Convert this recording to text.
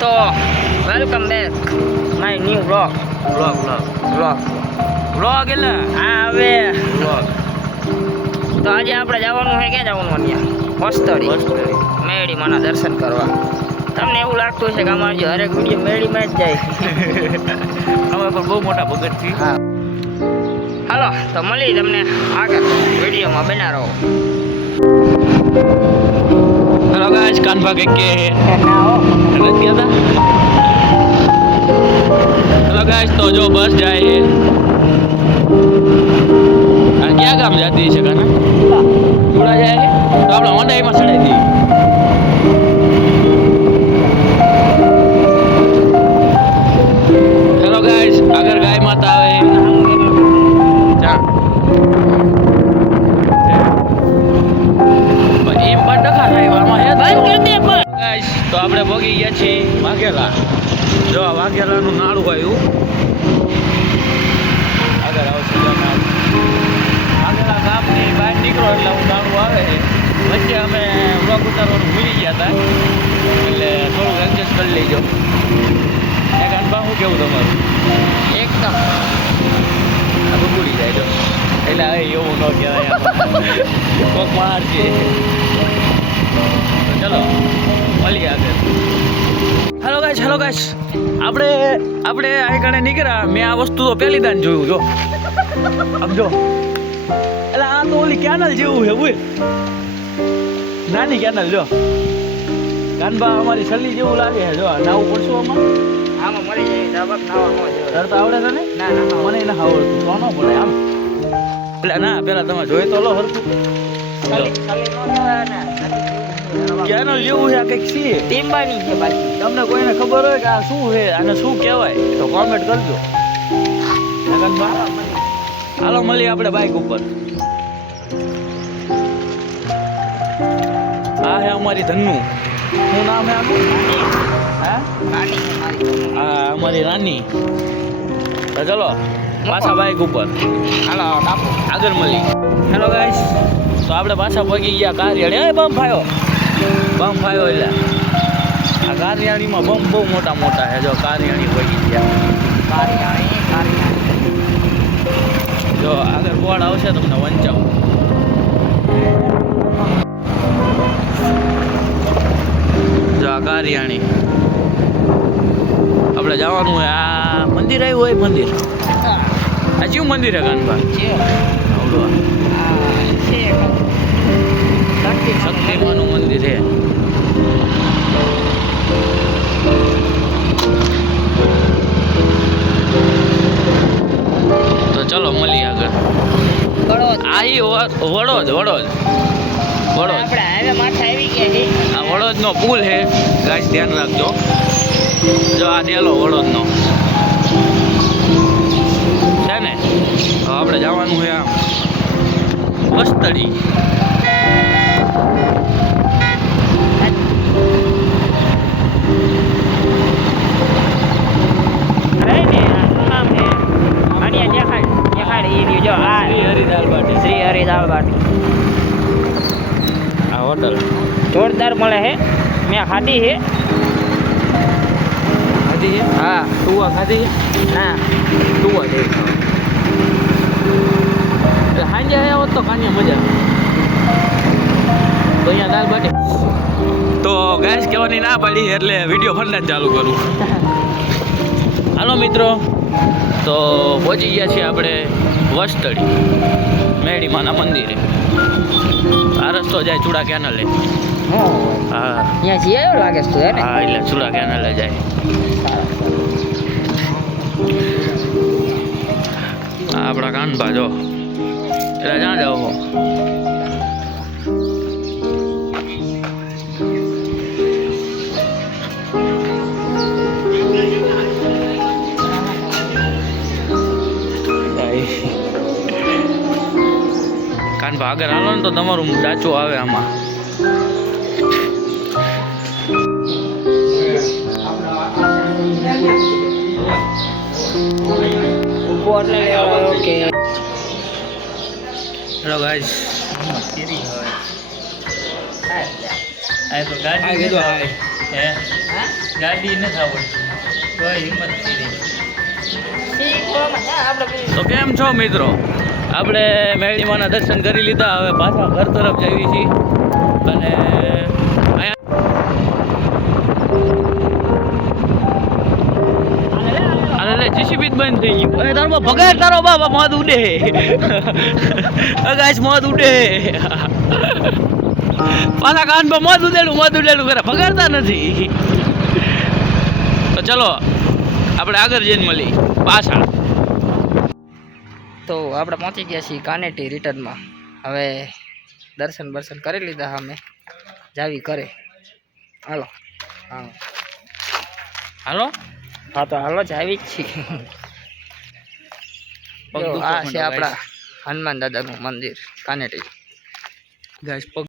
તો welcome back my new vlog એટલે હા હવે વ્લોગ. તો આજે આપણે જવાનું છે, ક્યાં જવાનું અહીંયા હોસ્તળી મેળી માના દર્શન કરવા. તમને એવું લાગતું છે કે અમારે જો હરેક વિડીયો મેળીમાં જ જાય. અમે પણ બહુ મોટા ભગત છીએ. હા, હાલો તો મળી તમને આગળ વિડીયોમાં બના રહો. હેલો ગાઈસ, કાનભા કે ના હો નથી ગયા હતા. હેલો ગાઈસ, તો જો બસ જાય છે. આ ક્યાં ગામ જતી છે કાના? ચૂડા જાય છે તો આપણે હોન્ડાઈમાં ચડાવી દઈએ. હેલો ગાઈસ, આગળ ગાય માતા આવે ચા એમ પણ ડખા થાય આમાં હે બંધ કરી દે પણ. ગાઈસ, તો આપણે ભોગી ગયા છીએ વાઘેલા. જો આ વાઘેલાનું નાળું આવ્યું. આગળ આવશે વાઘેલા ગામની બહાર નીકળો એટલે હું નાળું આવે છે. વચ્ચે અમે વ્લોગ ઉતારવાનું ભૂલી ગયા હતા એટલે થોડુંક એડજસ્ટ કરી લેજો. એક અનબા શું કેવું તમારું? એકદમ આ ભૂલી જાય જો એટલે હવે એવું ન કહેવાય. કોક માર છે. તો ચલો મળીએ આગળ. હેલો ગાઈસ, આપણે અહીં કણે નીકળ્યા. મેં આ વસ્તુ તો પહેલી દાન જોયું જો. આમ જો એટલે આ તો ઓલી કેનલ જેવું છે બોલ, નાની કેનલ જો. કાનબા અમારી સલ્લી જેવું લાગે છે જો. નાવું પડશું આમાં? આમાં મળી જાય ડબક નાવા ન તરતા આવડે છે ને? ના ના મને ના આવડતું તો ન પડે આમ. એટલે ના પેલા તમે જોઈ તો લો હરતું. ખાલી નો જવાય ને કેનલ જેવું છે આ કંઈક છે. ટીમ્બાની છે બાકી. તમને કોઈને ખબર હોય કે આ શું છે, આને શું કહેવાય તો કોમેન્ટ કરજો. હાલો મળીએ આપણે બાઇક ઉપર. આ હે અમારી ધન્નુ. શું નામ હે આનું? હા નાની છે મારી. હા અમારી રાની. તો ચલો પાછા બાઇક ઉપર. હાલો બાપુ આગળ મળી. હેલો ગાઈસ, તો આપણે પાછા પગી ગયા કારિયાણી. એ બમ ફાયો એટલે આ કારિયાણીમાં બમ બહુ મોટા મોટા છે જો. કારિયાણી પગી ગયા. કારિયાણી જો આગળ બોર્ડ આવશે તમને વંચાવું. જો આ કારિયાણી આપણે જવાનું હોય. આ મંદિર આવ્યું હોય મંદિર. આ કયું મંદિર હે કાનભા? છે આવડું છે શક્તિમાનું મંદિર છે. તો ચલો મળીએ આગળ. આ ઈ વડોદ આપણે હાઈવે માથે આવી ગયા છે. આ વડોદનો પુલ છે ગાઈસ, ધ્યાન રાખજો. જો આ ડેલો વડોદનો છે ને. હવે આપણે જવાનું છે આમ હોસ્તળી. શ્રી હરિ દાળ બાટી આ હોટલ જોરદાર મળે છે. મેં ખાધી છે. ખાધી છે? હા તુવા ખાધી છે? ના તુવા છે. સાંજે આવ્યા હોત તો કાન્યા મજા આવે. તો અહીંયા દાળ બાટી. તો ગેસ કહેવાની ના પડી એટલે વિડીયો ફરતા જ ચાલુ કરું. હાલો મિત્રો, તો પહોંચી ગયા છીએ આપણે વસ્તળી મેળીમાના મંદિરે. આ રસ્તો જાય ચૂડા કેનલે. હા અહીંયા જઈ આવ્યો લાગે છે તું હે ને? હા એટલે ચૂડા કેનલે જાય. આ આપણા કાનભા જો. એટલે જ્યાં જાઓ કાનભા આગળ હાલો ને તો તમારું ડાચું આવે આમાં. ઓકે હેલો ગાઈસ, આ તો ગાડી નથી આવડતી. હે ગાડી નથી આવડતી કોઈ હિંમત કરી. તો કેમ છો મિત્રો, આપણે મેળીમાના દર્શન કરી લીધા, હવે પાછા ઘર તરફ જઈએ છીએ. અને જીસીબી બંધ થઈ ગયું. અરે તારો ભગાર, તારો બાબા મોત ઉડે. ગાઈસ મોત ઉડે. પાછા કાન પર મોત ઉડેલું કરે, ભગાડતા નથી. તો ચલો આપણે આગળ જઈને મળી પાછા. તો આપણે પહોંચી ગયા છીએ કાનેટી રિટર્નમાં. હવે દર્શન કરી લીધા અમે, જાવી કરે. હાલો હા હાલો. હા તો હાલો જાવી જ છીએ. જો આ છે આપણા હનુમાન દાદાનું મંદિર કાનેટી. ગાઈસ